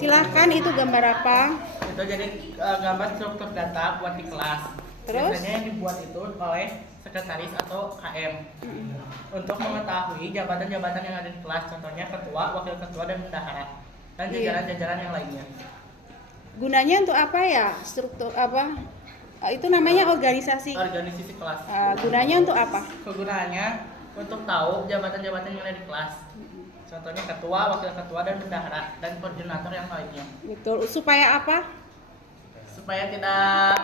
Silahkan, itu gambar apa? Itu jadi gambar struktur data buat di kelas. Terus? Biasanya yang dibuat itu oleh sekretaris atau KM untuk mengetahui jabatan-jabatan yang ada di kelas, contohnya ketua, wakil ketua, dan bendahara, dan Iya. jajaran-jajaran yang lainnya. Gunanya untuk apa ya? Struktur apa? Itu namanya organisasi. Organisasi kelas. Gunanya untuk apa? Kegunaannya untuk tahu jabatan-jabatan yang ada di kelas. Contohnya ketua, wakil ketua, dan bendahara, dan koordinator yang lainnya. Betul. Supaya apa? Supaya tidak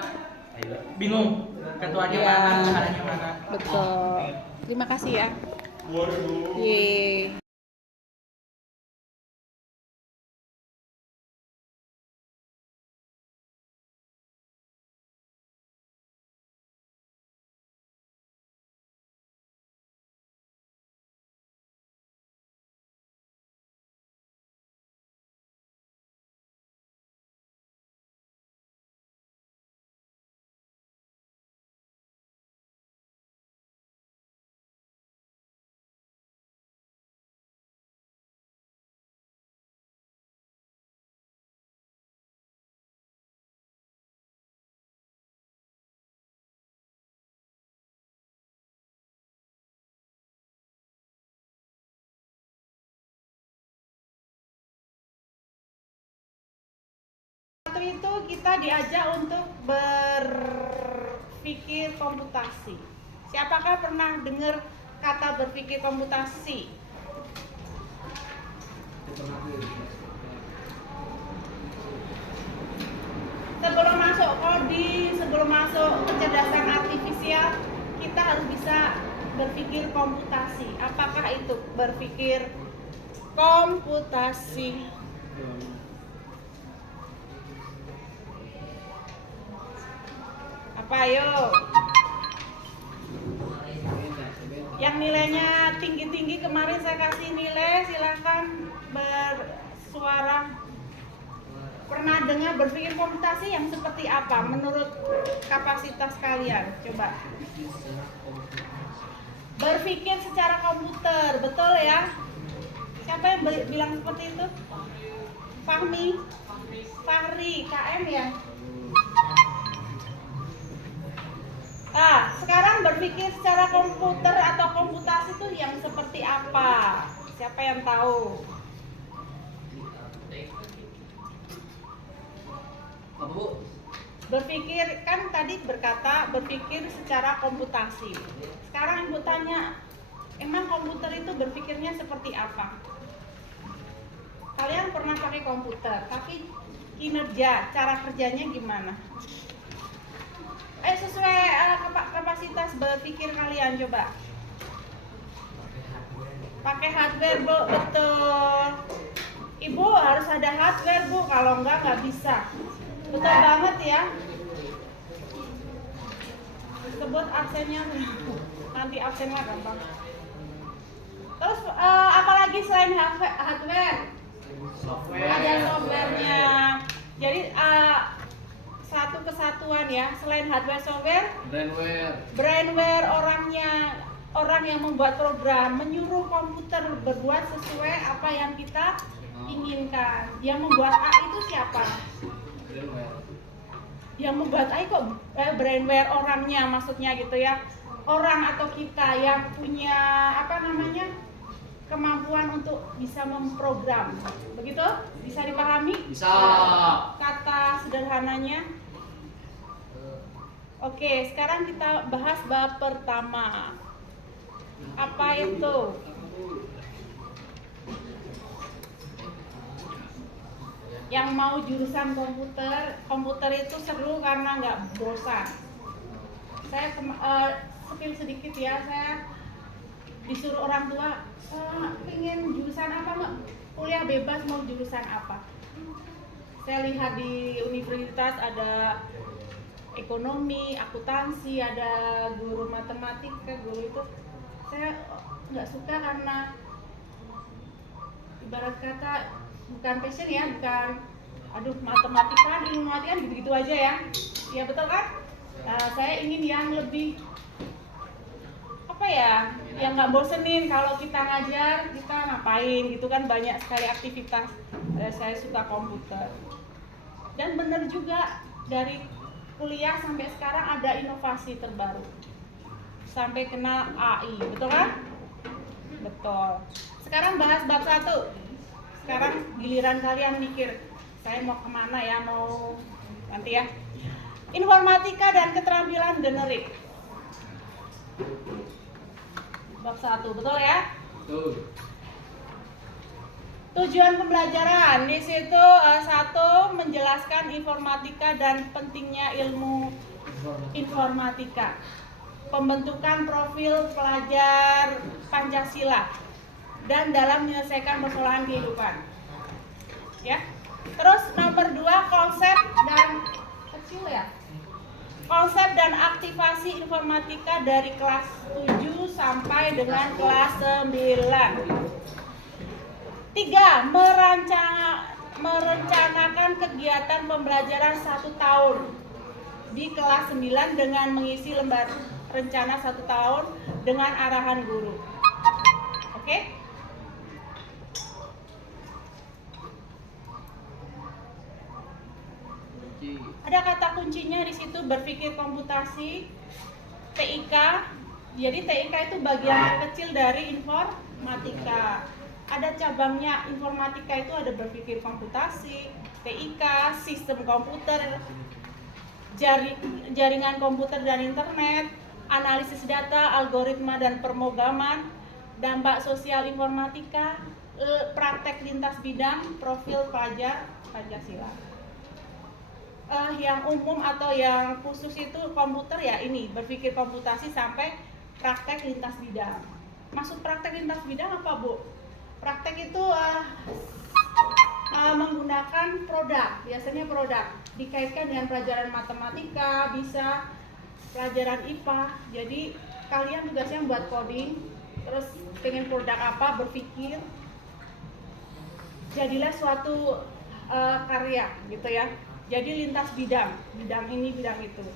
bingung ketuanya Ya. mana, bendaharanya mana. Betul. Terima kasih ya. Yeay. Itu kita diajak untuk berpikir komputasi. Siapakah pernah dengar kata berpikir komputasi? Sebelum masuk coding, sebelum masuk kecerdasan artifisial, kita harus bisa berpikir komputasi. Apakah itu berpikir komputasi? Apa ayo? Yang nilainya tinggi-tinggi kemarin saya kasih nilai, silahkan bersuara. Pernah dengar berpikir komputasi yang seperti apa menurut kapasitas kalian? Coba. Berpikir secara komputer, betul ya? Siapa yang bilang seperti itu? Fahmi? Fahri, KM ya? Sekarang berpikir secara komputer atau komputasi itu yang seperti apa? Siapa yang tahu? Apa Bu? Berpikir, kan tadi berkata berpikir secara komputasi. Sekarang Ibu tanya, emang komputer itu berpikirnya seperti apa? Kalian pernah pakai komputer, tapi kinerja, cara kerjanya gimana? Sesuai kapasitas berpikir kalian, coba. Pakai hardware, Bu, betul. Ibu harus ada hardware, Bu, kalau enggak bisa. Betul banget ya. Sebut absennya, nanti absennya gampang. Terus apalagi selain hardware? Software. Ada softwarenya. Jadi satu kesatuan ya, selain hardware software, brainware orangnya, orang yang membuat program menyuruh komputer berbuat sesuai apa yang kita inginkan. Yang membuat A itu siapa? Yang membuat A kok brainware orangnya, maksudnya gitu ya, orang atau kita yang punya apa namanya kemampuan untuk bisa memprogram, begitu? Bisa dipahami? Bisa. Kata sederhananya. Oke, sekarang kita bahas bab pertama. Apa itu? Yang mau jurusan komputer itu seru karena nggak bosan. Saya spill sedikit ya, saya disuruh orang tua, pengen jurusan apa Mbak? Kuliah bebas, mau jurusan apa? Saya lihat di universitas ada ekonomi, akuntansi, ada guru matematika, guru itu saya nggak suka karena ibarat kata bukan passion ya, bukan matematika, ilmu matematika gitu-gitu aja ya. Ya betul kan? Saya ingin yang lebih apa ya, yang nggak bosenin kalau kita ngajar, kita ngapain gitu kan, banyak sekali aktivitas. Saya suka komputer. Dan bener juga, dari kuliah sampai sekarang ada inovasi terbaru. Sampai kena AI, betul kan? Betul. Sekarang bahas bab 1. Sekarang giliran kalian mikir, saya mau kemana ya, mau nanti ya. Informatika dan keterampilan generik. Bab 1, betul ya? Tuh. Tujuan pembelajaran di situ 1 menjelaskan informatika dan pentingnya ilmu informatika. Pembentukan profil pelajar Pancasila dan dalam menyelesaikan persoalan kehidupan. Ya. Terus nomor 2 konsep dan kecil ya. Konsep dan aktivasi informatika dari kelas 7 sampai dengan kelas 9. 3. Merencanakan kegiatan pembelajaran 1 tahun di kelas 9 dengan mengisi lembar rencana 1 tahun dengan arahan guru. Oke? Ada kata kuncinya di situ, berpikir komputasi, TIK. Jadi TIK itu bagian kecil dari informatika. Ada cabangnya informatika itu, ada berpikir komputasi, TIK, sistem komputer, jaringan komputer dan internet, analisis data, algoritma dan pemrograman, dampak sosial informatika, praktek lintas bidang, profil pelajar Pancasila. Yang umum atau yang khusus itu komputer ya, ini berpikir komputasi sampai praktek lintas bidang. Maksud praktek lintas bidang apa, Bu? Praktek itu menggunakan produk, biasanya produk dikaitkan dengan pelajaran matematika, bisa pelajaran IPA. Jadi kalian tugasnya buat coding, terus pengen produk apa, berpikir, jadilah suatu karya gitu ya. Jadi lintas bidang, bidang ini, bidang itu.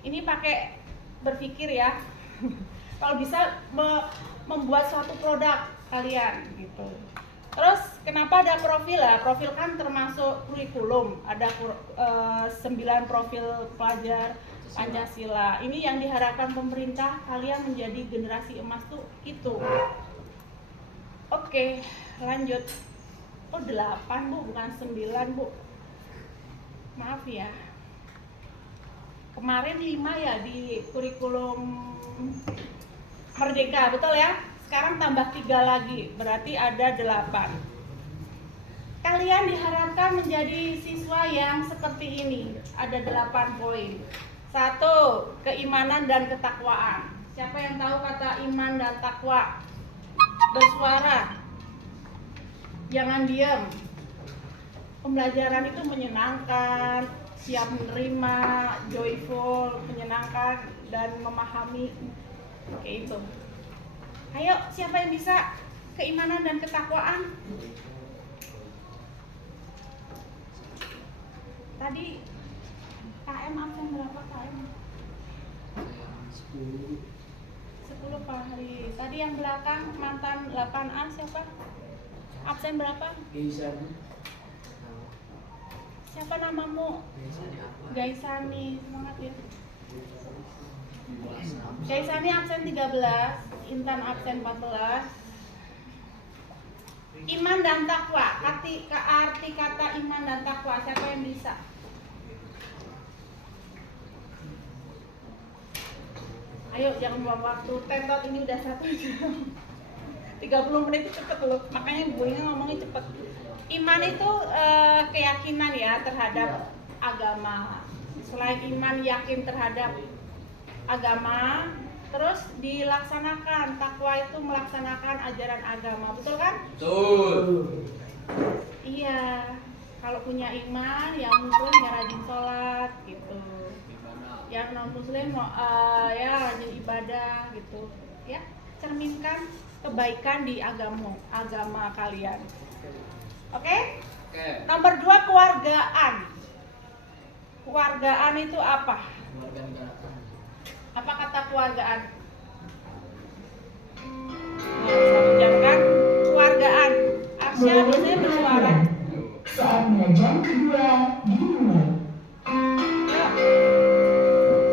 Ini pakai berpikir ya. Kalau bisa membuat suatu produk kalian gitu. Terus kenapa ada profil ya? Profil kan termasuk kurikulum. Ada 9 profil pelajar Pancasila. Ini yang diharapkan pemerintah, kalian menjadi generasi emas tuh itu. Oke, lanjut. Oh 8 Bu, bukan 9 Bu. Maaf ya. Kemarin 5 ya di kurikulum Merdeka, betul ya? Sekarang tambah 3 lagi, berarti ada 8. Kalian diharapkan menjadi siswa yang seperti ini. Ada 8 poin. 1. Keimanan dan ketakwaan. Siapa yang tahu kata iman dan takwa? Bersuara. Jangan diam. Pembelajaran itu menyenangkan, siap menerima, joyful, menyenangkan dan memahami. Oke itu. Ayo, siapa yang bisa keimanan dan ketakwaan? Tadi KM absen berapa KM? 10 Pak Hari. Tadi yang belakang mantan 8A siapa? Absen berapa? Siapa namamu? Gaisani, semangat ya. Gaisani absen 13, Intan absen 14. Iman dan takwa, arti kata iman dan takwa, siapa yang bisa? Ayo jangan buang waktu, tentot ini udah 1 jam. 30 menit itu cepet loh, makanya Bu ini ngomongnya cepet. Iman itu keyakinan ya terhadap agama. Selain iman, yakin terhadap agama, terus dilaksanakan. Takwa itu melaksanakan ajaran agama, betul kan? Betul. Iya. Kalau punya iman, yang muslim ya rajin sholat gitu. Yang non muslim ya rajin ibadah gitu. Ya, cerminkan kebaikan di agama kalian. Oke? Oke. Nomor 2, kewargaan. Kewargaan itu apa? Keluarga negaraan. Apa kata kewargaan? Nah, bisa menjalankan kewargaan. Arsya biasanya bersuara. Saatnya jam kedua dimulai. Yuk.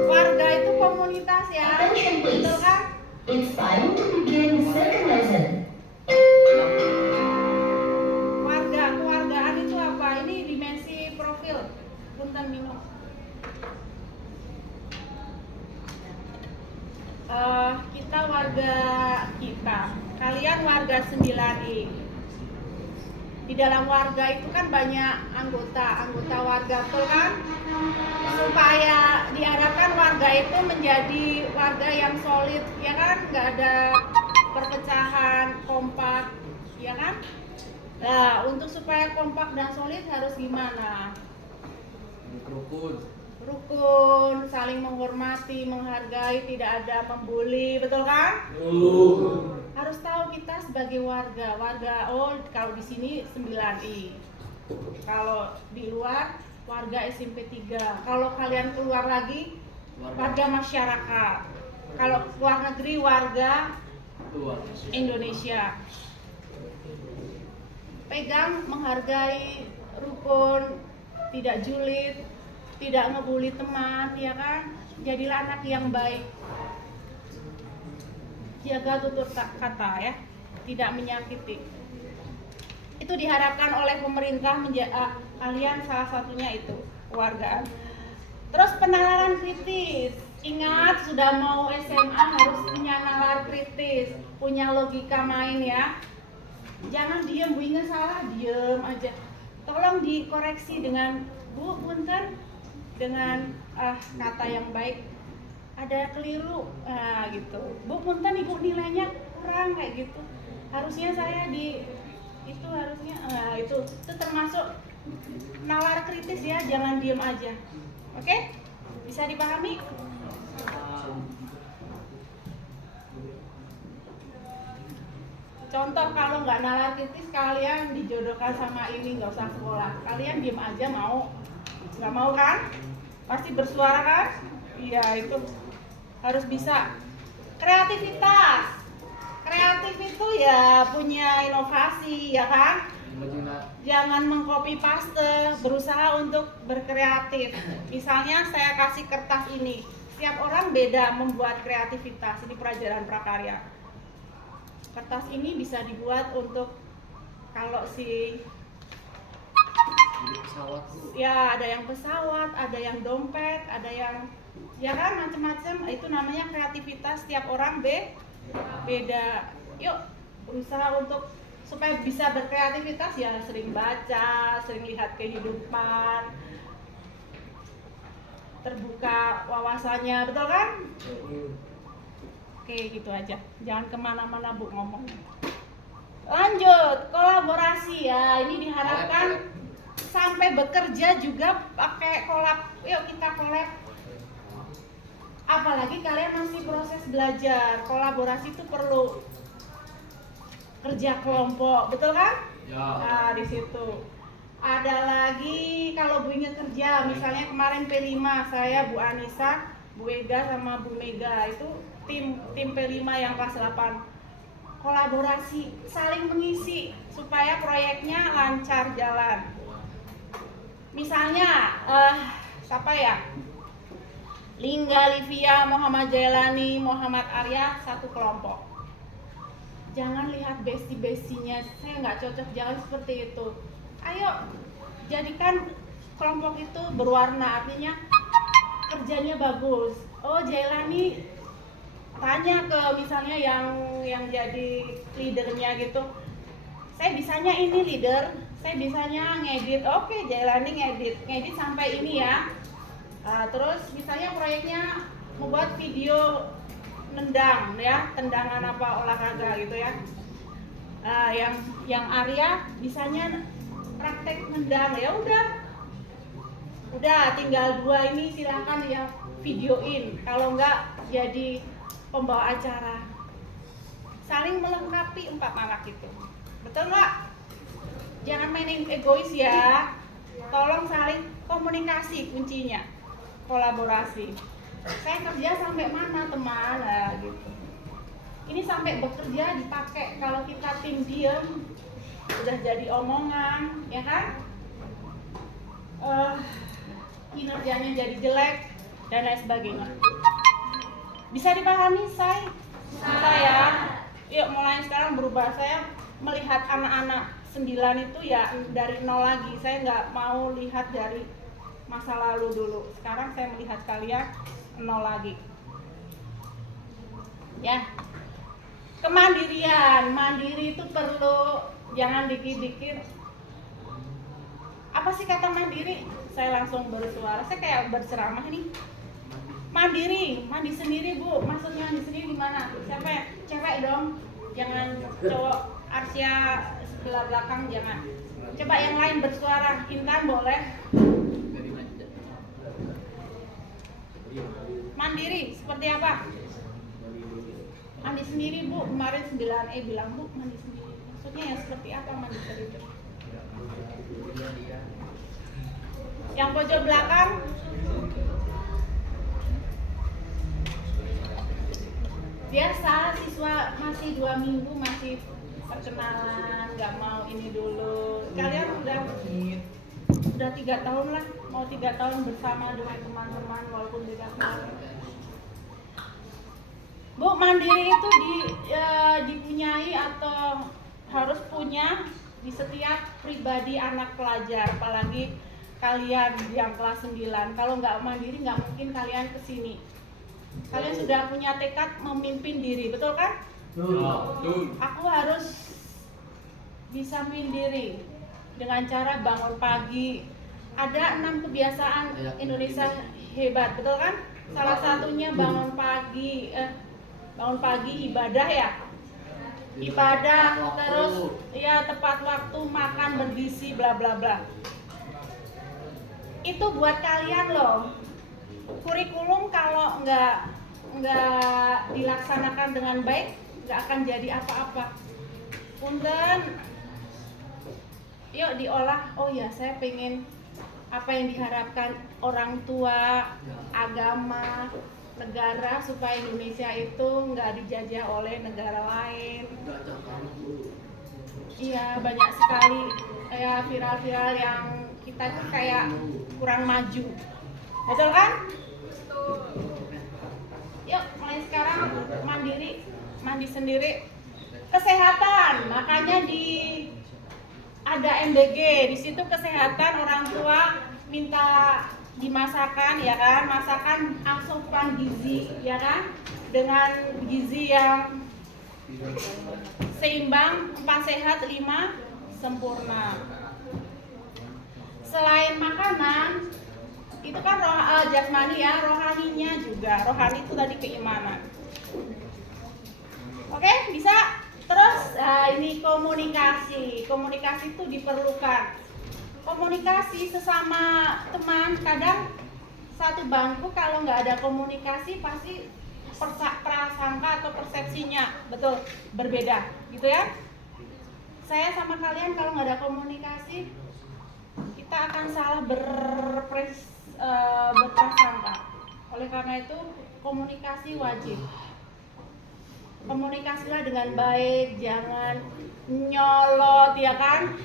Warga itu komunitas ya, Attention please. betul kan? It's time to begin second lesson. Warga, kewargaan itu apa? Ini dimensi profil. Punten minum. Kita warga kita. Kalian warga 9I. Di dalam warga itu kan banyak anggota warga, betul kan? Supaya diharapkan warga itu menjadi warga yang solid, ya kan? Nggak ada perpecahan, kompak, ya kan? Nah, untuk supaya kompak dan solid harus gimana? Rukun. Rukun, saling menghormati, menghargai, tidak ada membuli, betul kan? Harus tahu kita sebagai warga, oh kalau di sini 9I. Kalau di luar warga SMP 3. Kalau kalian keluar lagi warga masyarakat. Kalau luar negeri warga Luar. Indonesia. Pegang, menghargai, rukun, tidak julid, tidak ngebully teman, ya kan? Jadilah anak yang baik. Jaga tutur kata ya, tidak menyakiti. Itu diharapkan oleh pemerintah kalian salah satunya itu kewargaan. Terus penalaran kritis. Ingat sudah mau SMA harus punya nalar kritis, punya logika main ya. Jangan diem, Bu Inge salah, diem aja. Tolong dikoreksi dengan Bu, punten, dengan kata yang baik. Ada keliru, gitu. Bu, punten Ibu nilainya kurang kayak gitu. Harusnya saya itu harusnya, itu termasuk nalar kritis ya, jangan diem aja. Oke? Bisa dipahami? Contoh kalau nggak nalar kritis kalian dijodohkan sama ini nggak usah sekolah. Kalian diem aja mau? Nggak mau kan? Pasti bersuara kan? Iya itu harus bisa. Kreativitas. Kreatif itu ya punya inovasi ya kan? Jangan mengcopy paste, berusaha untuk berkreatif. Misalnya saya kasih kertas ini, setiap orang beda membuat kreativitas. Ini pelajaran prakarya. Kertas ini bisa dibuat untuk kalau Pesawat. ya ada yang pesawat, ada yang dompet, ada yang ya kan macam-macam. Itu namanya kreativitas. Setiap orang beda. Yuk berusaha untuk supaya bisa berkreativitas ya sering baca, sering lihat kehidupan, terbuka wawasannya, betul kan? Oke gitu aja, jangan kemana-mana Bu ngomong. Lanjut, kolaborasi ya, ini diharapkan sampai bekerja juga pakai kolab. Yuk kita kolab. Apalagi kalian masih proses belajar, kolaborasi itu perlu. Kerja kelompok, betul kan? Ya. Nah, di situ. Ada lagi kalau Bu Inge kerja, misalnya kemarin P5 saya Bu Anissa, Bu Ega sama Bu Mega itu tim P5 yang kelas 8. Kolaborasi, saling mengisi supaya proyeknya lancar jalan. Misalnya siapa ya? Lingga Livia, Muhammad Jailani, Muhammad Arya satu kelompok. Jangan lihat besti-bestinya, saya nggak cocok, jangan seperti itu. Ayo jadikan kelompok itu berwarna, artinya kerjanya bagus. Oh Jailani tanya ke misalnya yang jadi leadernya gitu, saya bisanya ini leader, saya bisanya ngedit. Oke Jailani ngedit sampai ini ya. Terus misalnya proyeknya membuat video nendang ya, tendangan apa olahraga gitu ya. Yang Arya bisanya praktek nendang, ya udah tinggal 2 ini silakan ya videoin, kalau enggak jadi pembawa acara. Saling melengkapi 4 anak itu, betul nggak? Jangan mainin egois ya, tolong saling komunikasi, kuncinya kolaborasi. Saya kerja sampai mana teman, gitu. Ini sampai bekerja dipakai, kalau kita tim diem udah jadi omongan, ya kan? Kinerjanya jadi jelek dan lain sebagainya. Bisa dipahami, saya yuk mulai sekarang berubah. Saya melihat anak-anak 9 itu ya dari nol lagi. Saya nggak mau lihat dari masa lalu dulu. Sekarang saya melihat kalian nol lagi. Ya, kemandirian, mandiri itu perlu, jangan dikit-dikit. Apa sih kata mandiri? Saya langsung bersuara, saya kayak berceramah nih. Mandiri, mandi sendiri Bu, maksudnya mandi sendiri gimana? Siapa ya? Cewek dong, jangan cowok. Arsya sebelah belakang jangan. Coba yang lain bersuara, Intan boleh. Mandiri, seperti apa? Mandi sendiri Bu, kemarin 9E bilang Bu, mandi sendiri. Maksudnya yang seperti apa mandi sendiri? Yang pojok belakang. Biasa, siswa masih 2 minggu, masih perkenalan, nggak mau ini dulu. Kalian udah 3 tahun lah, mau 3 tahun bersama dengan teman-teman walaupun beda kelas. Bu, mandiri itu dipunyai atau harus punya di setiap pribadi anak pelajar, apalagi kalian yang kelas 9. Kalau nggak mandiri nggak mungkin kalian kesini. Kalian sudah punya tekad memimpin diri, betul kan? Betul. Aku harus bisa memimpin diri dengan cara bangun pagi. Ada 6 kebiasaan Indonesia hebat, betul kan? Salah satunya bangun pagi, ibadah ya. Ibadah, terus ya tepat waktu, makan bergizi, bla bla bla. Itu buat kalian loh. Kurikulum kalau nggak dilaksanakan dengan baik nggak akan jadi apa-apa. Punten, yuk diolah. Oh ya, saya pengen apa yang diharapkan orang tua, agama, negara supaya Indonesia itu nggak dijajah oleh negara lain. Iya, banyak sekali ya viral-viral yang kita tuh kayak kurang maju. Betul kan? Yuk, mulai sekarang mandi sendiri. Kesehatan, makanya ada MBG, di situ kesehatan orang tua minta dimasakan, ya kan? Masakan asupan gizi, ya kan? Dengan gizi yang seimbang, 4 sehat, 5 sempurna. Selain makanan, itu kan jasmani ya, rohaninya juga. Rohani itu tadi keimanan. Oke, bisa? Terus ini komunikasi. Komunikasi itu diperlukan. Komunikasi sesama teman, kadang satu bangku kalau nggak ada komunikasi pasti prasangka atau persepsinya betul berbeda, gitu ya. Saya sama kalian kalau nggak ada komunikasi, kita akan salah berprasangka. Oleh karena itu komunikasi wajib. Komunikasilah dengan baik, jangan nyolot, ya kan?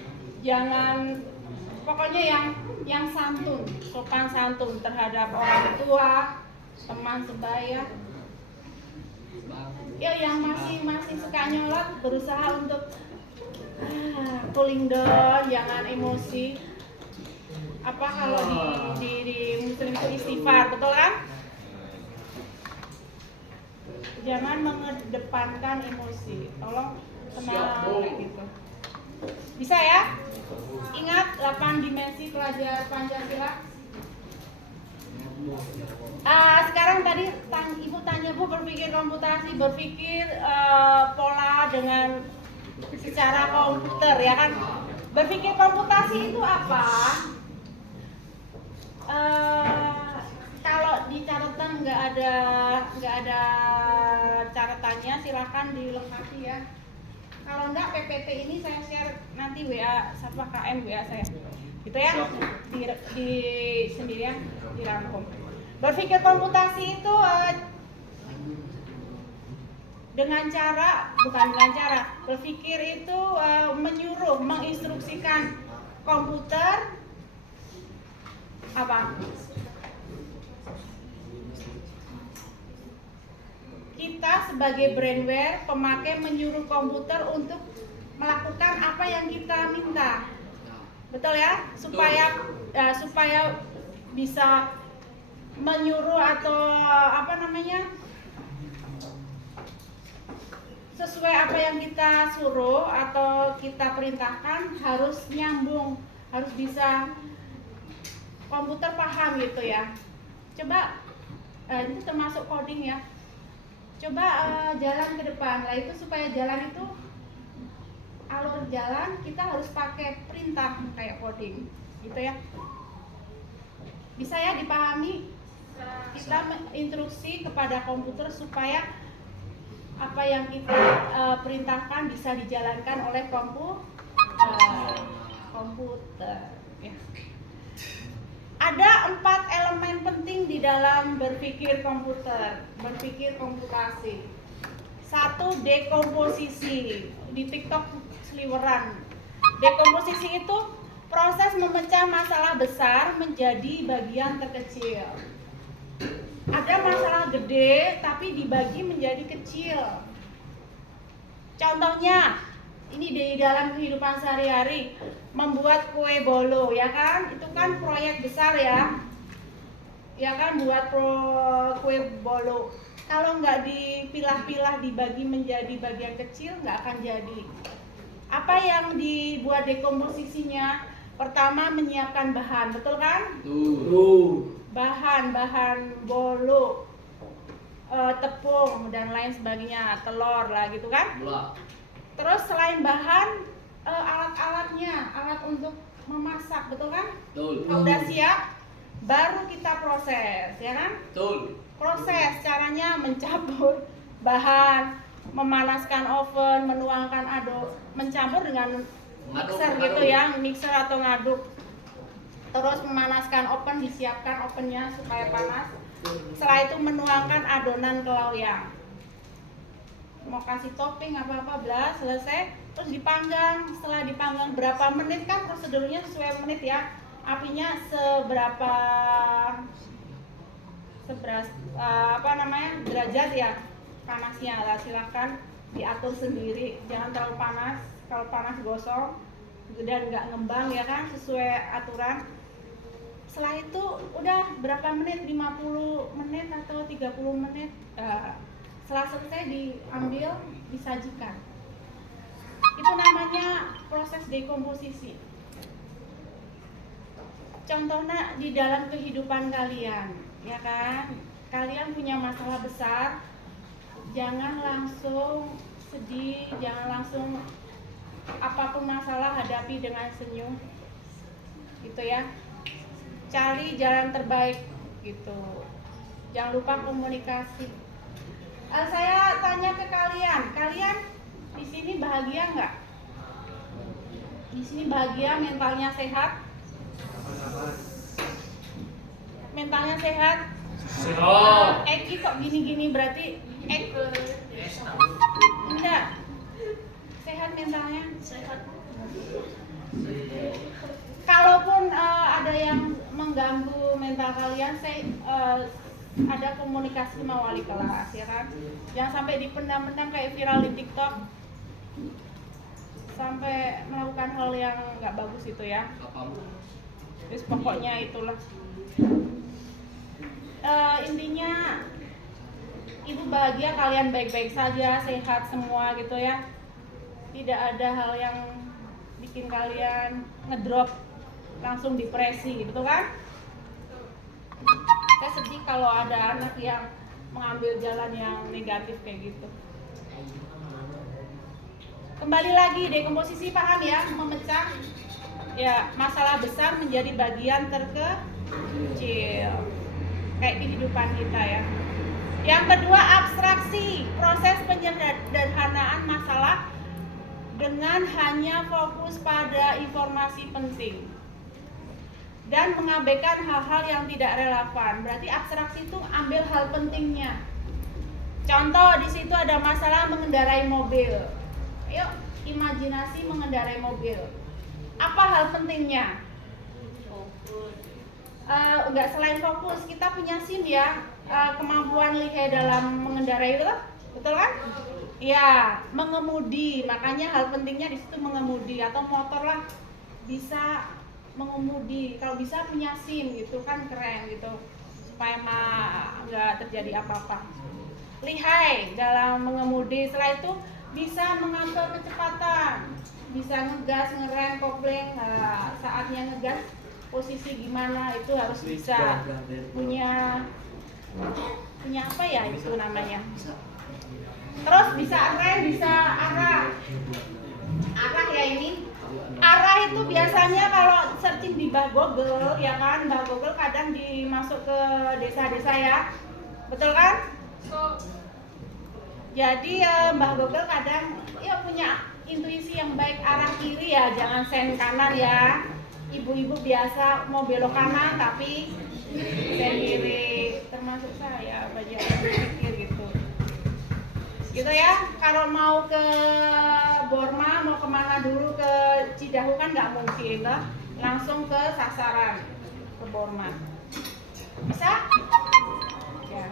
Jangan, pokoknya yang santun, sopan santun terhadap orang tua, teman sebaya. Ya, yang masih suka nyolot, berusaha untuk cooling down, jangan emosi. Apa kalau di muslim itu istighfar, betul kan? Jangan mengedepankan emosi. Tolong tenang gitu. Bisa ya? Ingat 8 dimensi pelajar Pancasila. Sekarang tadi Ibu tanya, Bu, berpikir komputasi, berpikir pola dengan secara komputer, ya kan? Berpikir komputasi itu apa? Kalau di catatan nggak ada catatannya, silakan dilengkapi ya. Kalau enggak, PPT ini saya share nanti WA Satwa KM WA saya, gitu ya, di sendirian dirangkum. Berpikir komputasi itu bukan dengan cara berpikir itu menyuruh, menginstruksikan komputer apa? Kita sebagai brainware, pemakai menyuruh komputer untuk melakukan apa yang kita minta. Betul ya? Supaya bisa menyuruh atau sesuai apa yang kita suruh atau kita perintahkan harus nyambung, harus bisa komputer paham gitu ya. Coba itu termasuk coding ya. Coba jalan ke depan. Lah itu supaya jalan itu alur jalan kita harus pakai perintah kayak coding gitu ya. Bisa ya dipahami? Kita instruksi kepada komputer supaya apa yang kita perintahkan bisa dijalankan oleh komputer ya. Ada 4 elemen penting di dalam berpikir komputer, berpikir komputasi. 1, dekomposisi. Di TikTok seliweran. Dekomposisi itu proses memecah masalah besar menjadi bagian terkecil. Ada masalah gede tapi dibagi menjadi kecil. Contohnya, ini di dalam kehidupan sehari-hari, membuat kue bolo, ya kan? Itu kan proyek besar ya. Ya kan, buat kue bolo. Kalau nggak dipilah-pilah, dibagi menjadi bagian kecil, nggak akan jadi. Apa yang dibuat dekomposisinya? Pertama, menyiapkan bahan, betul kan? Bahan bolo, tepung dan lain sebagainya, telur lah gitu kan? Terus selain bahan, alat-alatnya, alat untuk memasak, betul kan? Kalau udah siap, baru kita proses, ya kan? Proses caranya mencampur bahan, memanaskan oven, menuangkan aduk, mencampur dengan mixer gitu ya, mixer atau ngaduk. Terus memanaskan oven, disiapkan ovennya supaya panas. Setelah itu menuangkan adonan ke loyang. Mau kasih topping apa-apa bla, selesai. Terus dipanggang. Setelah dipanggang berapa menit kan prosedurnya sesuai menit ya. Apinya derajat ya panasnya lah, silahkan diatur sendiri, jangan terlalu panas. Kalau panas gosong dan nggak ngembang ya kan, sesuai aturan. Setelah itu udah berapa menit, 50 menit atau 30 menit, setelah selesai diambil, disajikan. Itu namanya proses dekomposisi. Contohnya di dalam kehidupan kalian, ya kan? Kalian punya masalah besar, jangan langsung sedih, jangan langsung apapun masalah hadapi dengan senyum, gitu ya. Cari jalan terbaik, gitu. Jangan lupa komunikasi. Saya tanya ke kalian di sini bahagia nggak? Di sini bahagia, mentalnya sehat? Mentalnya sehat? Eki kok gini-gini berarti enggak sehat mentalnya? Sehat. Kalaupun ada yang mengganggu mental kalian, ada komunikasi sama wali kelas, ya kan? Jangan sampai dipendam-pendam kayak viral di TikTok, sampai melakukan hal yang nggak bagus itu ya. Terus pokoknya itulah. Intinya ibu bahagia, kalian baik-baik saja, sehat semua gitu ya. Tidak ada hal yang bikin kalian ngedrop, langsung depresi, betul kan? Saya sedih kalau ada anak yang mengambil jalan yang negatif kayak gitu. Kembali lagi, dekomposisi paham ya, memecah ya masalah besar menjadi bagian terkecil, kayak kehidupan kita ya. Yang kedua, abstraksi, proses penyederhanaan masalah dengan hanya fokus pada informasi penting dan mengabaikan hal-hal yang tidak relevan. Berarti abstraksi itu ambil hal pentingnya. Contoh di situ ada masalah mengendarai mobil. Ayo, imajinasi mengendarai mobil. Apa hal pentingnya? Enggak, selain fokus, kita punya SIM ya, kemampuan lihai dalam mengendarai itu, betul kan? Ya, mengemudi. Makanya hal pentingnya di situ mengemudi, atau motor lah bisa mengemudi. Kalau bisa punya SIM gitu kan keren gitu, supaya nggak terjadi apa-apa. Lihai dalam mengemudi. Setelah itu bisa mengatur kecepatan, bisa ngegas, ngerem, kopling. Nah, saatnya ngegas posisi gimana itu harus bisa punya apa ya itu namanya. Terus bisa rem, bisa arah ya ini. Arah itu biasanya kalau searching di Mbah Google ya kan, Mbah Google kadang dimasuk ke desa-desa ya, betul kan? Jadi Mbah Google kadang ya punya intuisi yang baik, arah kiri ya jangan sen kanan ya. Ibu-ibu biasa mau belok kanan tapi sen kiri, termasuk saya belajar berpikir gitu ya. Kalau mau ke Borma, mau kemana dulu, ke Cidahu kan nggak mungkin lah, langsung ke sasaran, ke Borma bisa ya.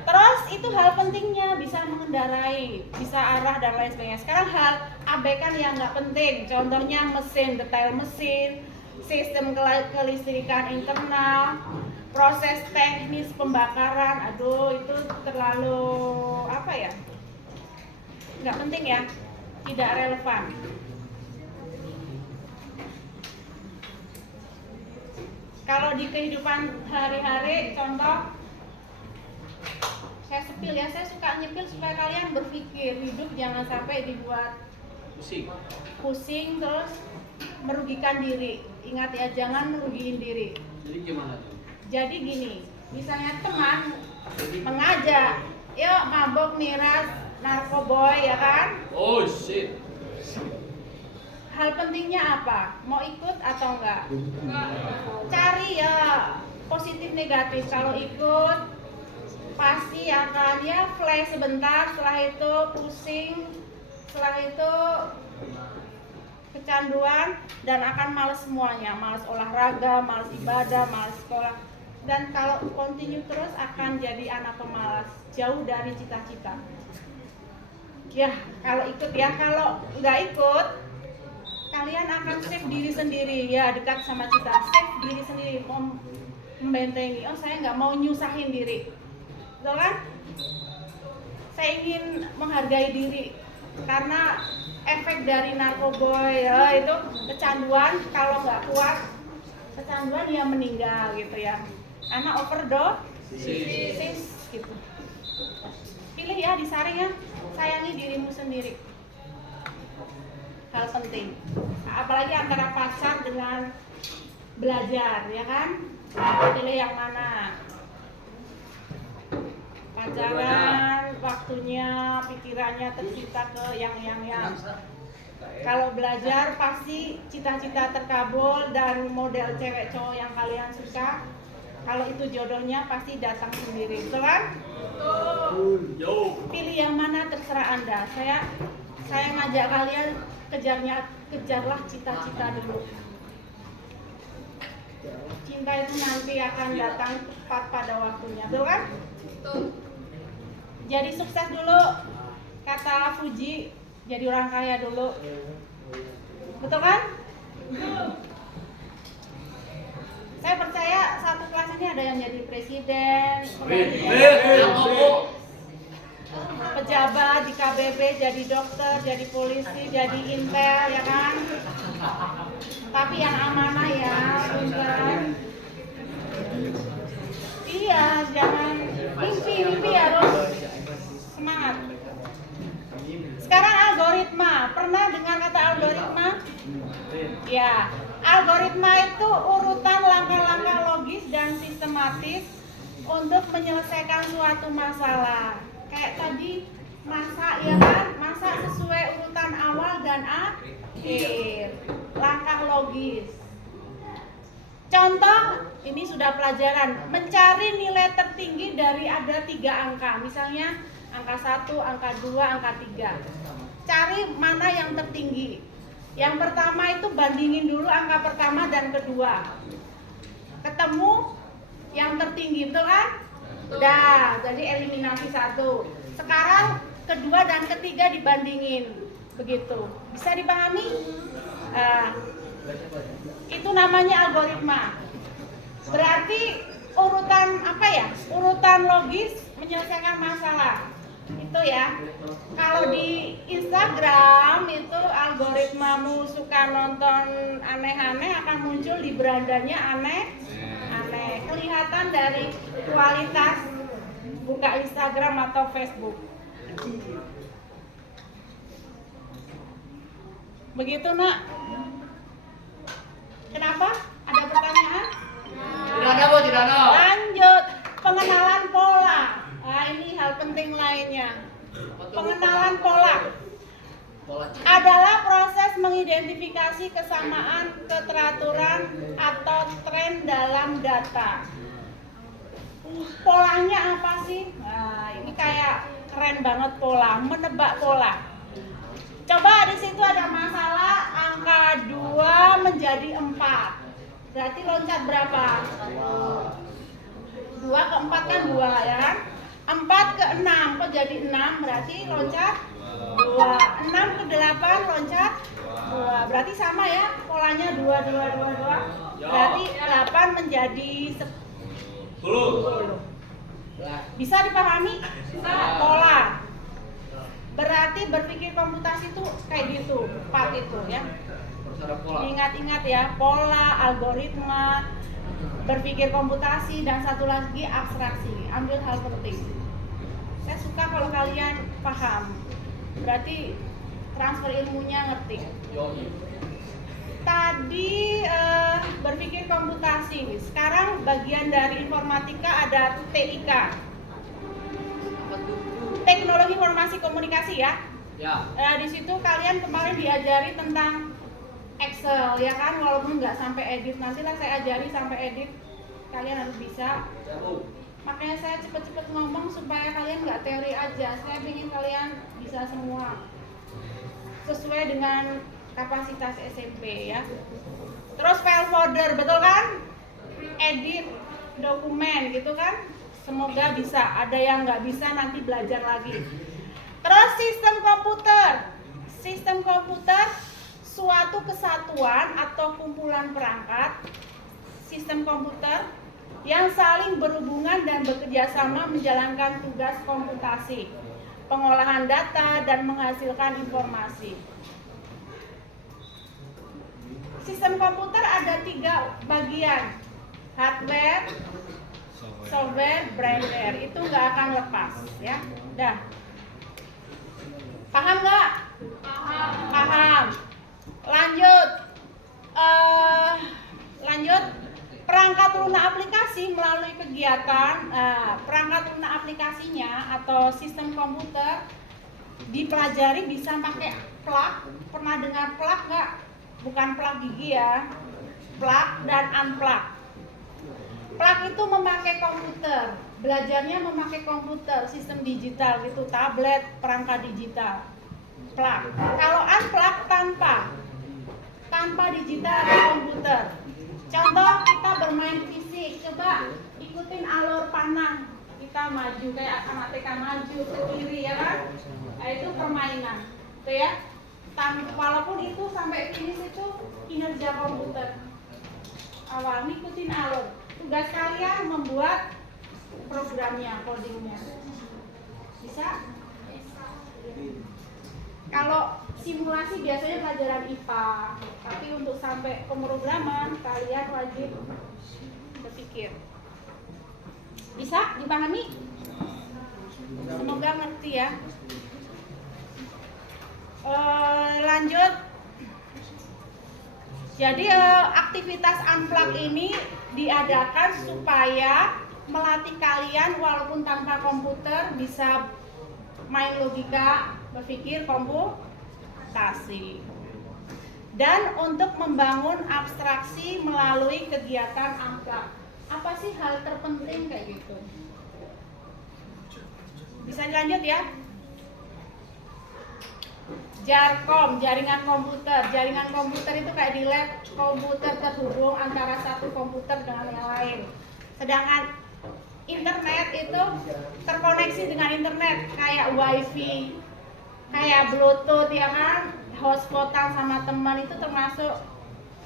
Terus itu hal pentingnya, bisa mengendarai, bisa arah dan lain sebagainya. Sekarang hal abaikan yang nggak penting, contohnya mesin, detail mesin, sistem kelistrikan internal, proses teknis pembakaran. Aduh, itu terlalu apa ya, nggak penting ya, tidak relevan. Kalau di kehidupan hari-hari, contoh saya sepil ya, saya suka nyepil supaya kalian berpikir, hidup jangan sampai dibuat pusing terus merugikan diri. Ingat ya, jangan merugiin diri. Jadi gimana tuh? Jadi gini, misalnya teman mengajak, yuk mabok, miras, narkoboy ya kan? Oh shit. Hal pentingnya apa? Mau ikut atau enggak? Cari ya positif negatif. Kalau ikut pasti akan ya flash sebentar, setelah itu pusing, setelah itu kecanduan dan akan malas semuanya, malas olahraga, malas ibadah, malas sekolah. Dan kalau continue terus akan jadi anak pemalas, jauh dari cita-cita. Ya, kalau ikut ya, kalau nggak ikut kalian akan save diri sendiri ya, dekat sama cita, save diri sendiri, membentengi. Oh, saya nggak mau nyusahin diri. Betul kan? Saya ingin menghargai diri karena efek dari narkoboy ya, itu kecanduan. Kalau nggak kuat kecanduan ya meninggal gitu ya, karena overdosis gitu. Pilih ya, disaring ya, sayangi dirimu sendiri. Hal penting, apalagi antara pacar dengan belajar ya kan, pilih yang mana. Pacaran waktunya, pikirannya tercipta ke yang. Kalau belajar pasti cita-cita terkabul dan model cewek cowok yang kalian suka. Kalau itu jodohnya pasti datang sendiri, betul kan? Pilih yang mana terserah Anda. Saya ngajak kalian kejarlah cita-cita dulu. Cinta itu nanti akan datang tepat pada waktunya, betul kan? Jadi sukses dulu, kata Fuji, jadi orang kaya dulu, betul kan? Saya percaya satu kelas ini ada yang jadi presiden, pejabat di KBB, jadi dokter, jadi polisi, jadi intel ya kan? Tapi yang amanah ya, pintar. Iya, jangan mimpi harus semangat. Sekarang algoritma, pernah dengar kata algoritma? Ya, algoritma itu urutan langkah-langkah logis dan sistematis untuk menyelesaikan suatu masalah. Kayak tadi masak ya kan, masak sesuai urutan awal dan akhir, langkah logis. Contoh Ini sudah pelajaran mencari nilai tertinggi dari ada 3 angka. Misalnya angka 1, angka 2, angka 3. Cari mana yang tertinggi. Yang pertama itu bandingin dulu angka pertama dan kedua. Ketemu yang tertinggi, betul kan? Udah, jadi eliminasi 1. Sekarang kedua dan ketiga dibandingin. Begitu. Bisa dipahami? Itu namanya algoritma. Berarti urutan apa ya? Urutan logis menyelesaikan masalah. Itu ya. Kalau di Instagram itu algoritmamu suka nonton aneh-aneh akan muncul di berandanya aneh-aneh. Kelihatan dari kualitas buka Instagram atau Facebook. Begitu, Nak. Kenapa? Ada pertanyaan? Tidak ada, Bu, tidak ada. Lanjut, pengenalan pola. Nah, ini hal penting lainnya. Pengenalan pola adalah proses mengidentifikasi kesamaan, keteraturan, atau tren dalam data. Polanya apa sih? Nah, ini kayak keren banget pola, menebak pola. Coba di situ ada masalah angka 2 menjadi 4. Berarti loncat berapa? 2 ke 4 kan 2 ya kan? 4 ke 6 kok jadi 6, berarti loncat 2. 6 ke 8 loncat 2. Berarti sama ya polanya 2 2 2 2. Berarti 8 menjadi 10. Bisa dipahami? Pola. Berarti berpikir komputasi itu kayak gitu, 4 itu ya. Ingat-ingat ya, pola, algoritma, berpikir komputasi, dan satu lagi abstraksi. Ambil hal penting. Saya suka kalau kalian paham. Berarti transfer ilmunya ngerti. Tadi berpikir komputasi. Sekarang bagian dari informatika ada TIK. Teknologi Informasi Komunikasi ya. Ya. Di situ kalian kemarin diajari tentang Excel ya kan, walaupun nggak sampai edit, nantilah saya ajari sampai edit, kalian harus bisa. Makanya saya cepet-cepet ngomong supaya kalian nggak teori aja, saya ingin kalian bisa semua sesuai dengan kapasitas SMP ya. Terus file folder, betul kan? Edit dokumen gitu kan? Semoga bisa, ada yang nggak bisa nanti belajar lagi. Terus sistem komputer suatu kesatuan atau kumpulan perangkat sistem komputer yang saling berhubungan dan bekerja sama menjalankan tugas komputasi, pengolahan data, dan menghasilkan informasi. Sistem komputer ada 3 bagian, hardware, software, firmware. Itu nggak akan lepas ya. Dah. Paham nggak? Paham. Lanjut. Perangkat lunak aplikasi melalui kegiatan perangkat lunak aplikasinya atau sistem komputer dipelajari bisa pakai plug. Pernah dengar plug nggak? Bukan plug gigi ya. Plug dan unplug. Plug itu memakai komputer, belajarnya memakai komputer, sistem digital gitu, tablet, perangkat digital. Plug. Kalau unplug tanpa digital atau komputer. Contoh kita bermain fisik, coba ikutin alur panah, kita maju kayak anak TK maju ke kiri ya kan? Nah, itu permainan, tuh ya. Walaupun itu sampai finish itu kinerja komputer. Awal ngikutin alur. Tugas kalian membuat programnya, codingnya. Bisa? Kalau simulasi biasanya pelajaran IPA, tapi untuk sampai pemrograman kalian wajib berpikir. Bisa dipahami? Semoga ngerti ya. Lanjut. Jadi aktivitas unplug ini diadakan supaya melatih kalian walaupun tanpa komputer bisa main logika, berpikir komputasi. Dan untuk membangun abstraksi melalui kegiatan unplug. Apa sih hal terpenting kayak gitu? Bisa dilanjut ya? Jarkom, jaringan komputer. Jaringan komputer itu kayak di lab komputer terhubung antara satu komputer dengan yang lain. Sedangkan internet itu terkoneksi dengan internet kayak wifi, kayak bluetooth ya kan, hotspotan sama teman itu termasuk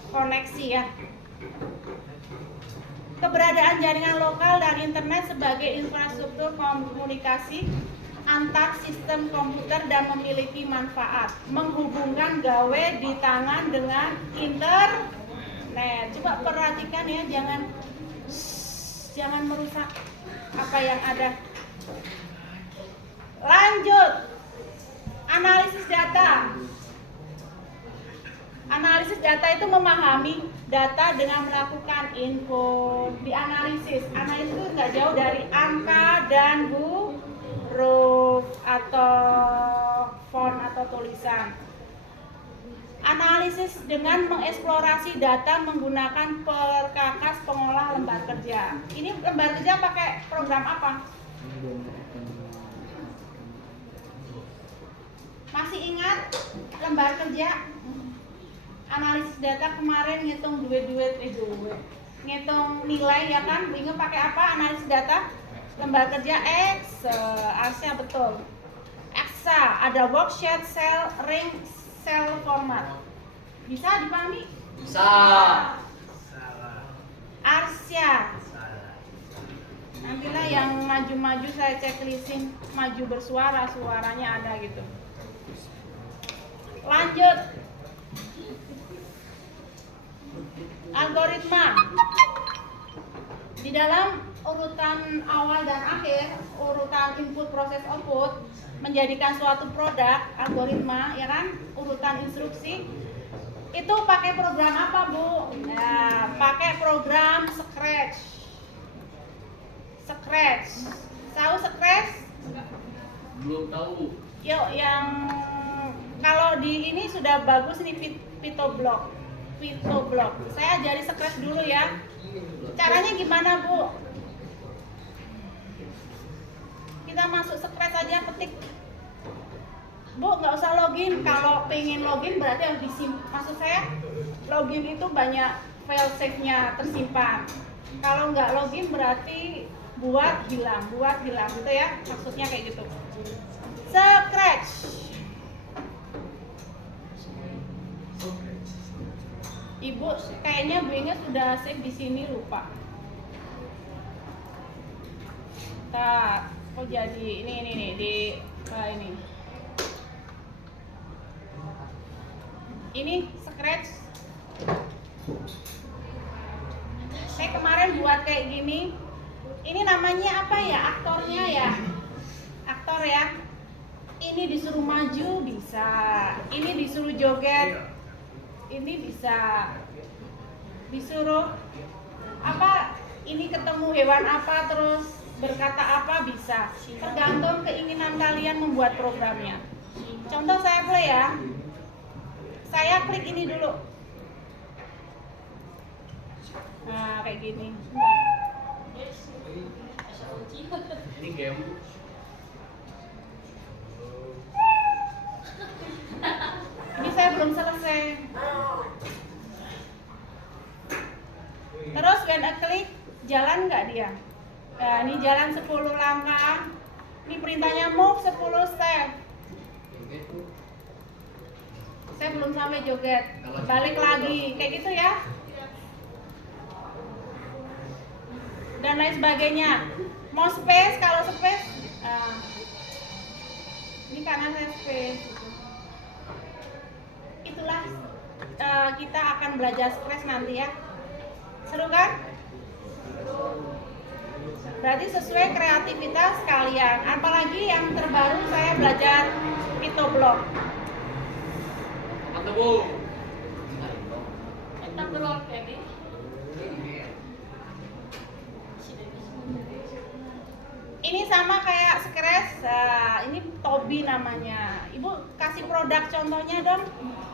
koneksi ya. Keberadaan jaringan lokal dan internet sebagai infrastruktur komunikasi antar sistem komputer dan memiliki manfaat menghubungkan gawe di tangan dengan internet. Coba perhatikan ya, jangan merusak apa yang ada. Lanjut, analisis data. Analisis data itu memahami data dengan melakukan input, dianalisis. Analisis itu nggak jauh dari angka dan huruf atau font atau tulisan. Analisis dengan mengeksplorasi data menggunakan perkakas pengolah lembar kerja. Ini lembar kerja pakai program apa? Masih ingat lembar kerja? Analisis data kemarin ngitung ngitung nilai ya kan? Bingung pakai apa analisis data? Lembar kerja Excel, ASA betul. Excel ada worksheet, cell, ring, cell format. Bisa dipahami? Bisa. Arsya. Nantilah yang maju-maju saya checklistin, maju bersuara, suaranya ada gitu. Lanjut. Algoritma. Di dalam urutan awal dan akhir, urutan input, proses, output, menjadikan suatu produk, algoritma, ya kan, urutan instruksi, itu pakai program apa, Bu? Nah, pakai program Scratch. Scratch. Tahu Scratch? Belum tahu. Yuk, yang kalau di ini sudah bagus nih Pitoblock. Saya ajari Scratch dulu ya. Caranya gimana, Bu? Kita masuk Scratch aja, ketik. Bu, nggak usah login. Kalau pengen login berarti harus disimpan. Maksud saya, login itu banyak file save-nya tersimpan. Kalau nggak login berarti buat hilang gitu ya. Maksudnya kayak gitu. Scratch. Ibu, kayaknya Bu Inge sudah save di sini, lupa. Bentar. Oh jadi ini di ini. Ini Scratch. Saya kemarin buat kayak gini. Ini namanya apa ya? Aktornya ya. Aktor ya. Ini disuruh maju bisa. Ini disuruh joget. Ini bisa. Disuruh apa? Ini ketemu hewan apa terus berkata apa bisa, tergantung keinginan kalian membuat programnya. Contoh saya play ya, saya klik ini dulu, nah kayak gini. Ini game. Ini saya belum selesai. Terus when a click, jalan nggak dia? Nah, ini jalan 10 langkah. Ini perintahnya move 10 step. Saya belum sampai joget. Balik lagi, kayak gitu ya. Dan lain sebagainya. Mau space, kalau space, ini karena saya space. Itulah kita akan belajar Scratch nanti ya. Seru kan? Berarti sesuai kreativitas kalian. Apalagi yang terbaru saya belajar Pitoblock. Apa Bu? Pitoblock ini. Ini sama kayak Scratch. Nah, ini Tobi namanya. Ibu kasih produk contohnya dong.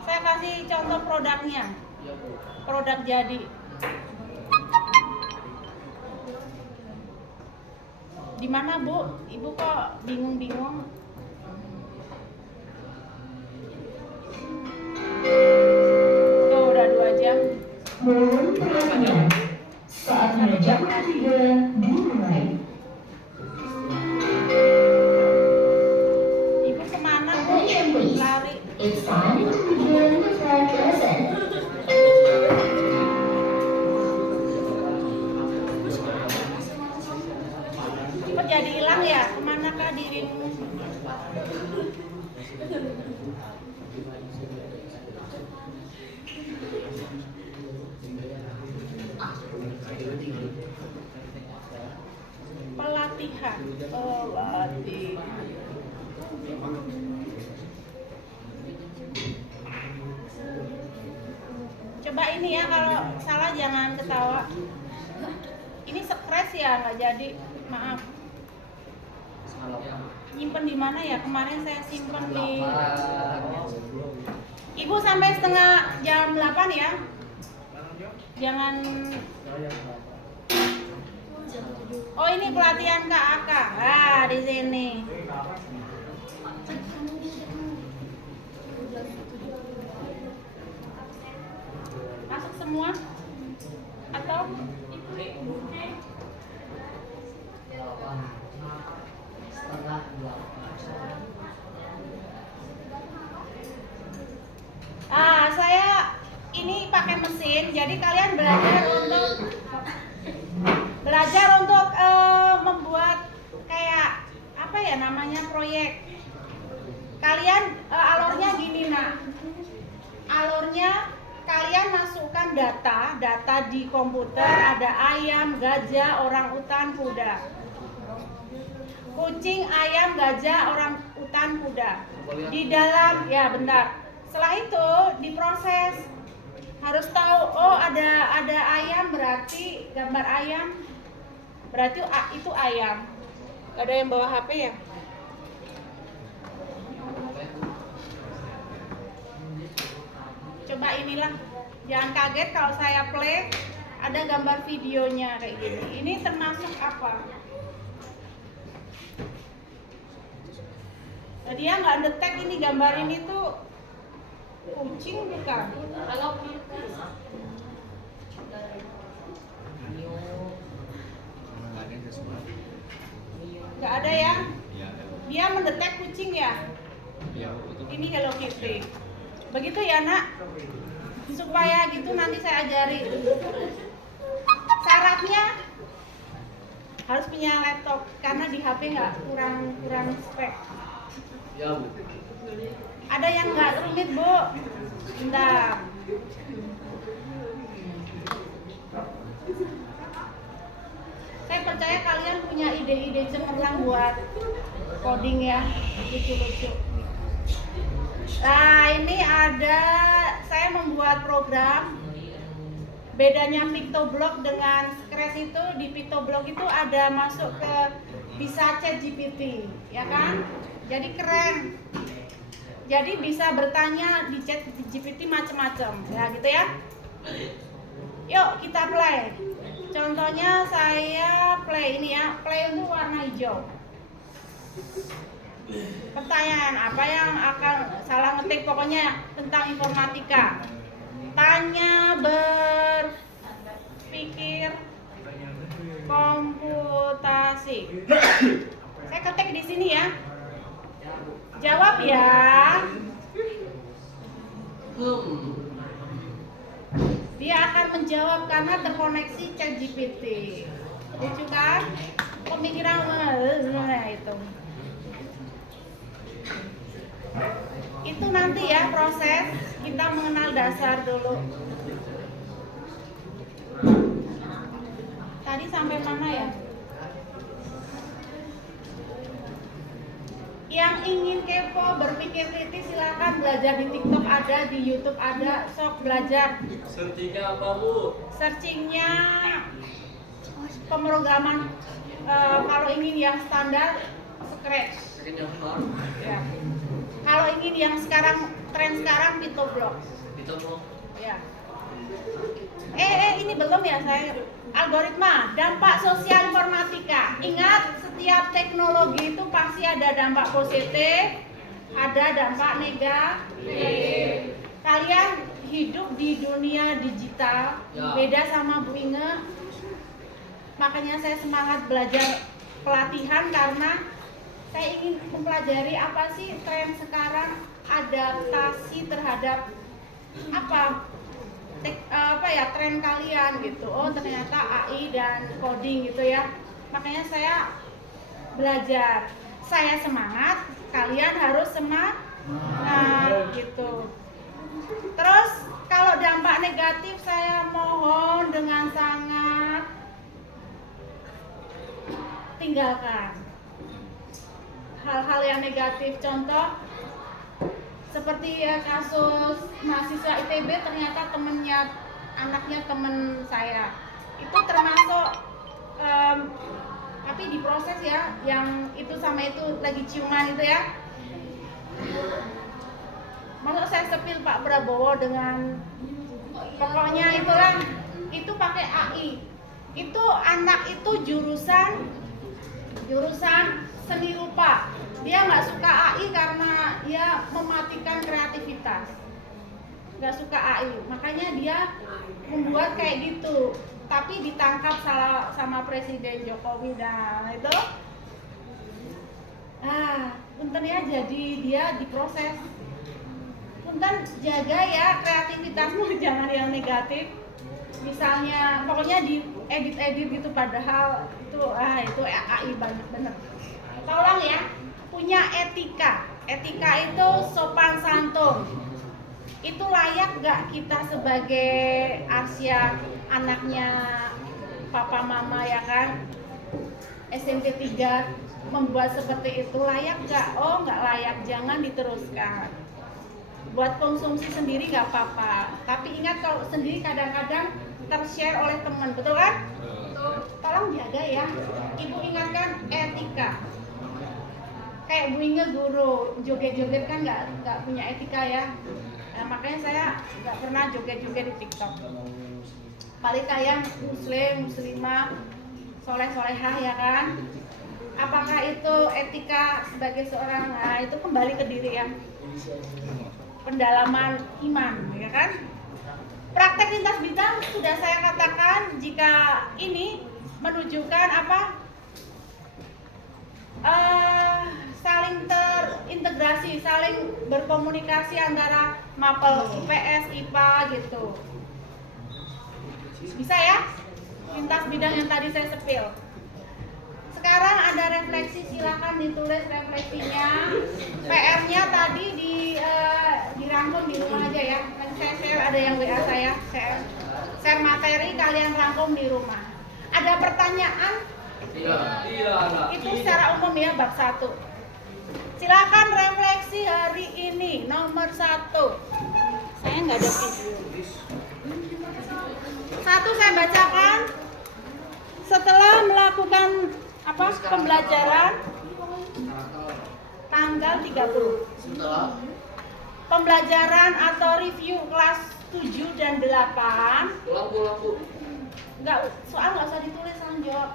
Saya kasih contoh produknya. Iya Bu. Produk jadi. Di mana Bu? Ibu kok bingung-bingung? Tuh udah 2 jam. Mohon perhatian. Saatnya jam ketiga dimulai. Ibu kemana Bu? Attention please. Lari. It's time to begin the third lesson. Kok jadi hilang ya? Kemanakah dirimu? Pelatihan. Oh, latihan. Coba ini ya, kalau salah jangan ketawa. Ini stres ya, nggak jadi. Maaf. Nyimpen di mana ya? Kemarin saya simpen di. Ibu sampai setengah jam 8 ya. Jangan. Oh ini pelatihan KAK. Ah di sini. Masuk semua? Atau? Saya ini pakai mesin, jadi kalian belajar untuk membuat kayak apa ya namanya proyek. Kalian alurnya gini nak, alurnya kalian masukkan data di komputer, ada ayam, gajah, orangutan, kuda. Kucing, ayam, gajah, orangutan, kuda. Di dalam, ya bentar. Setelah itu diproses. Harus tahu, oh ada ayam berarti gambar ayam. Berarti itu ayam. Ada yang bawa HP ya? Coba inilah. Jangan kaget kalau saya play ada gambar videonya kayak gini. Ini termasuk apa? Dia nggak detek ini gambar ini tuh kucing bukan? Nggak ada ya? Dia mendetek kucing ya? Ini Hello Kitty. Begitu ya nak? Supaya gitu nanti saya ajari. Syaratnya harus punya laptop karena di HP nggak kurang spek. Ya Bu. Ada yang nggak rumit Bu? Bentar. Saya percaya kalian punya ide-ide cemerlang buat coding ya, lucu-lucu. Nah ini ada, saya membuat program. Bedanya PictoBlock dengan Scratch itu, di PictoBlock itu ada masuk ke bisa ChatGPT, ya kan? Jadi keren. Jadi bisa bertanya di ChatGPT macam-macam, ya gitu ya. Yuk kita play. Contohnya saya play ini ya, play itu warna hijau. Pertanyaan apa yang akan salah ngetik, pokoknya tentang informatika. Tanya berpikir komputasi. Saya ketik di sini ya. Jawab ya. Dia akan menjawab karena terkoneksi ChatGPT. Lucu kan? Pemikiran itu. Itu nanti ya proses kita mengenal dasar dulu. Tadi sampai mana ya? Yang ingin kepo, berpikir kritis silakan belajar di TikTok ada, di YouTube ada, sok belajar. Searchingnya apa Bu? Searchingnya pemrograman kalau ingin yang standar Scratch. Searchingnya apa? Ya. Kalau ingin yang sekarang tren sekarang PictoBlock. PictoBlock. Ya. Ini belum ya, saya Algoritma, dampak sosial informatika. Ingat, setiap teknologi itu pasti ada dampak positif, ada dampak negatif. Kalian hidup di dunia digital, beda sama Bu Inge. Makanya saya semangat belajar pelatihan karena saya ingin mempelajari apa sih tren sekarang, adaptasi terhadap tren kalian gitu. Oh, ternyata AI dan coding gitu ya. Makanya saya belajar. Saya semangat, kalian harus semangat gitu. Terus kalau dampak negatif saya mohon dengan sangat tinggalkan hal-hal yang negatif. Contoh seperti kasus mahasiswa ITB, ternyata anaknya teman saya itu termasuk tapi diproses ya, yang itu sama itu lagi ciuman itu ya. Masuk saya sepil Pak Prabowo dengan pokoknya itulah, itu pakai AI. Itu anak itu jurusan seni rupa. Dia nggak suka AI karena dia mematikan kreativitas. Nggak suka AI, makanya dia membuat kayak gitu. Tapi ditangkap sama Presiden Jokowi dan itu. Punten ya, jadi dia diproses. Punten jaga ya kreativitasmu, jangan yang negatif. Misalnya pokoknya di edit gitu, padahal itu AI banget bener. Tolong ya, punya etika. Etika itu sopan santun. Itu layak gak kita sebagai Asia, anaknya papa mama ya kan, SMP 3 membuat seperti itu, layak gak? Oh gak layak, jangan diteruskan. Buat konsumsi sendiri gak apa-apa, tapi ingat kalau sendiri kadang-kadang ter-share oleh teman, betul kan? Tolong jaga ya. Ibu ingatkan etika. Kayak Bu Inge guru, joget-joget kan nggak punya etika ya. Nah, makanya saya nggak pernah joget-joget di TikTok. Paling kayak muslimah, soleh-solehah ya kan. Apakah itu etika sebagai seorang? Nah, itu kembali ke diri ya. Pendalaman iman, ya kan? Praktek lintas bidang sudah saya katakan, jika ini menunjukkan saling terintegrasi, saling berkomunikasi antara mapel IPS, IPA gitu. Bisa ya? Lintas bidang yang tadi saya sepil. Sekarang ada refleksi, silakan ditulis refleksinya. PR-nya tadi dirangkum di rumah aja ya. Nanti saya share, ada yang WA saya, share materi, kalian rangkum di rumah. Ada pertanyaan? Tidak. Itu secara umum ya, bab 1. Silakan refleksi hari ini nomor 1. Saya nggak ada video. 1 saya bacakan. Setelah melakukan pembelajaran tanggal 30. Pembelajaran atau review kelas 7 dan 8. Lampu. Soal nggak usah ditulis, langsung jawab.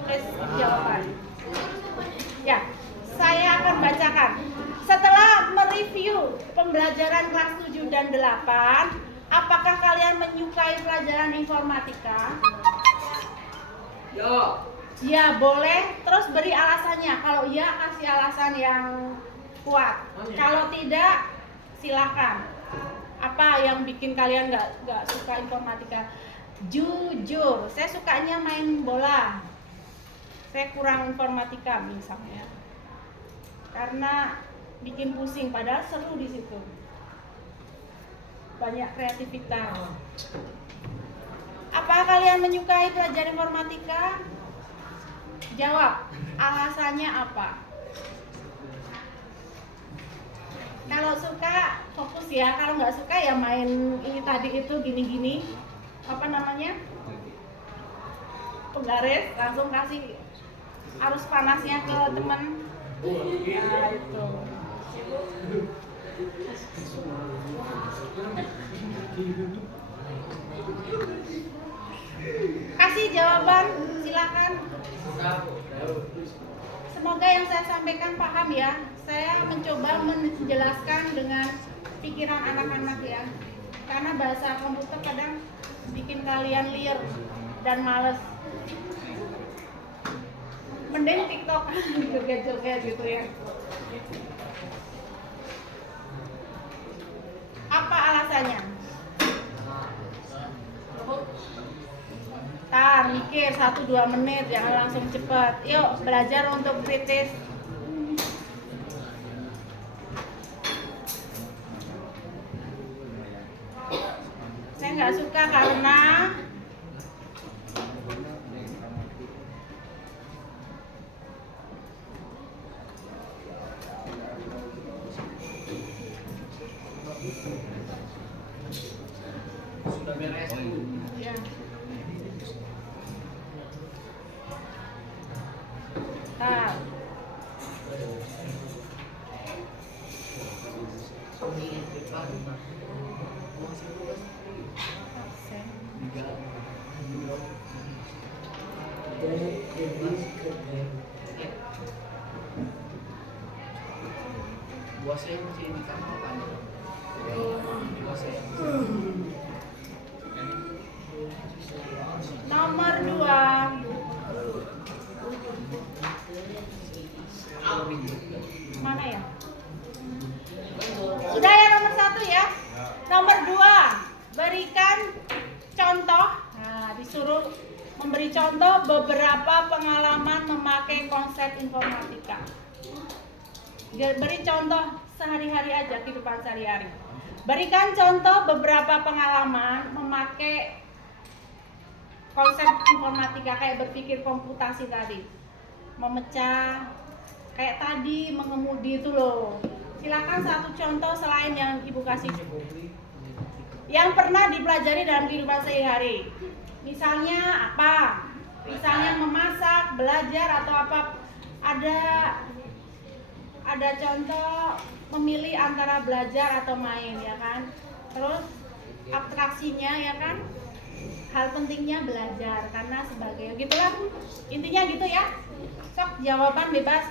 Tulis jawaban. Ya, saya akan bacakan. Setelah mereview pembelajaran kelas 7 dan 8, apakah kalian menyukai pelajaran informatika? Ya. Ya, boleh. Terus beri alasannya. Kalau ya, kasih alasan yang kuat. Kalau tidak, silakan. Apa yang bikin kalian nggak suka informatika? Jujur, saya sukanya main bola. Saya kurang informatika misalnya. Karena bikin pusing, padahal seru di situ. Banyak kreativitas. Apa kalian menyukai pelajaran informatika? Jawab, alasannya apa? Kalau suka fokus ya, kalau nggak suka ya main ini tadi itu gini-gini. Apa namanya? Penggaris, langsung kasih arus panasnya ke teman. Nah, itu. kasih jawaban, silakan. Semoga yang saya sampaikan paham ya. Saya mencoba menjelaskan dengan pikiran anak-anak ya. Karena bahasa komputer kadang bikin kalian liar dan males. Mending TikTok joget-joget gitu ya. Apa alasannya? Tar, mikir 1-2 menit, jangan langsung cepat. Yuk, belajar untuk kritis. Saya nggak suka karena Sudah beres Bu. ya. Tar. Buat saya masih di kamar kan. Buat saya. Nomor 2. Mana ya? Sudah ya nomor 1 ya. Nomor 2, berikan contoh. Nah, disuruh memberi contoh beberapa pengalaman memakai konsep informatika. Beri contoh sehari-hari aja, kehidupan sehari-hari. Berikan contoh beberapa pengalaman memakai konsep informatika kayak berpikir komputasi tadi, memecah kayak tadi mengemudi itu loh. Silakan satu contoh selain yang ibu kasih yang pernah dipelajari dalam kehidupan sehari-hari. Misalnya apa? Misalnya memasak, belajar atau apa? Ada contoh memilih antara belajar atau main ya kan? Terus abstraksinya ya kan? Hal pentingnya belajar karena sebagai gitulah intinya gitu ya. Sok jawaban bebas.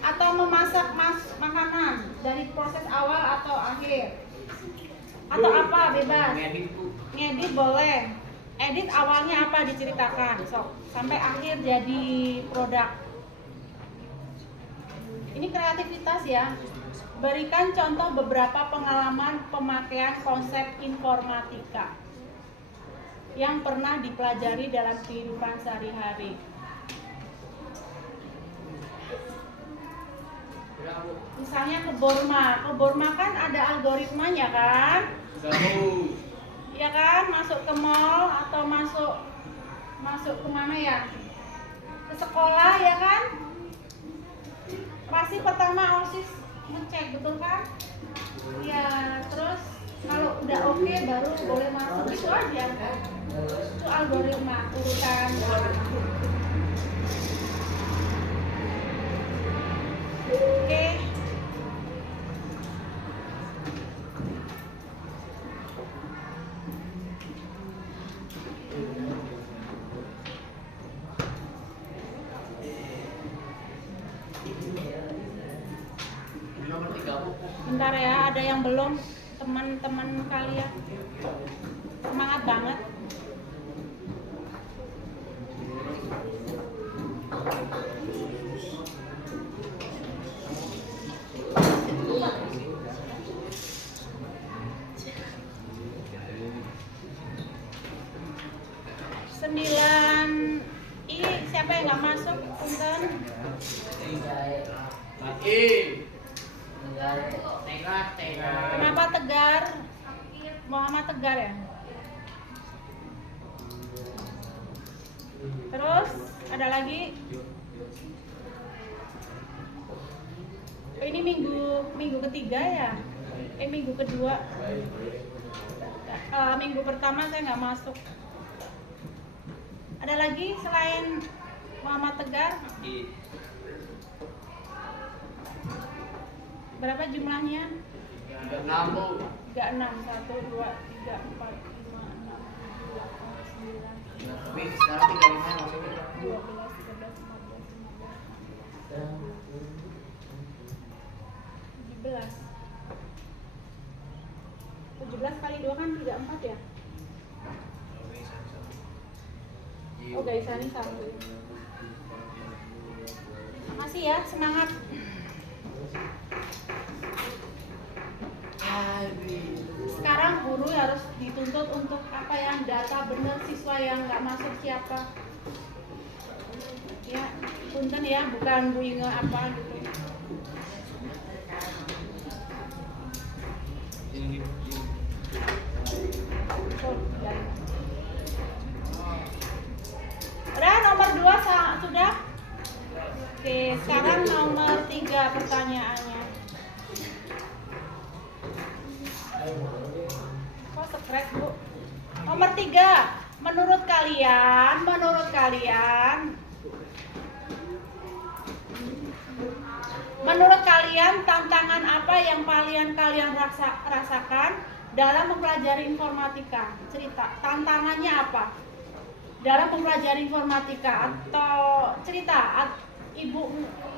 Atau memasak makanan dari proses awal atau akhir, atau apa bebas. Ngedit boleh. Edit awalnya apa diceritakan sok sampai akhir jadi produk. Ini kreativitas ya. Berikan contoh beberapa pengalaman pemakaian konsep informatika yang pernah dipelajari dalam kehidupan sehari-hari. Misalnya ke Borma kan ada algoritmanya kan? Ya kan, masuk ke mall atau masuk kemana ya? Ke sekolah ya kan? Pasti pertama OSIS ngecek betul kan? Ya, terus kalau udah oke baru boleh masuk itu aja. Itu algoritma urutan. Oke. Nomor 3 Bu. Bentar ya, ada yang belum teman-teman kalian. Semangat banget. Siapa yang nggak masuk? Punten. Kenapa Tegar? Muhammad Tegar ya? Terus ada lagi? Oh, ini minggu ketiga ya? Minggu kedua. Minggu pertama saya nggak masuk. Ada lagi selain Muhammad Tegar? Berapa jumlahnya? 36 Bu. 36, 1, 2, 3, 4, 5, 6, 7, 8, 9. Sekarang tinggal Oh guys, ini sama. Makasih ya, semangat. Sekarang guru harus dituntut untuk apa yang data benar, siswa yang nggak masuk siapa. Ya, punten ya, bukan Bu Inge apa gitu. Oh, ya. Udah nomor 2 sudah? Oke, sekarang nomor 3 pertanyaannya. Kok stres, Bu? Nomor 3, menurut kalian tantangan apa yang kalian rasakan dalam mempelajari informatika? Cerita, tantangannya apa? Dalam mempelajari informatika atau cerita, Ibu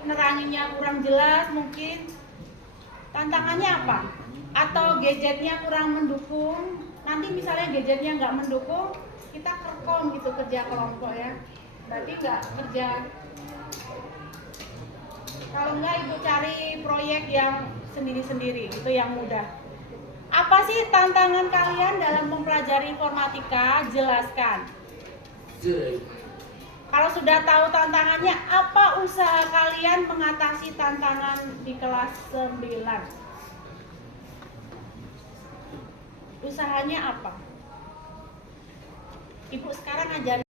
neranginnya kurang jelas mungkin. Tantangannya apa? Atau gadgetnya kurang mendukung? Nanti misalnya gadgetnya nggak mendukung, kita kerkom gitu kerja kelompok ya. Berarti nggak kerja. Kalau nggak Ibu cari proyek yang sendiri-sendiri, itu yang mudah. Apa sih tantangan kalian dalam mempelajari informatika? Jelaskan. Kalau sudah tahu tantangannya, apa usaha kalian mengatasi tantangan di kelas 9? Usahanya apa? Ibu sekarang ngajarin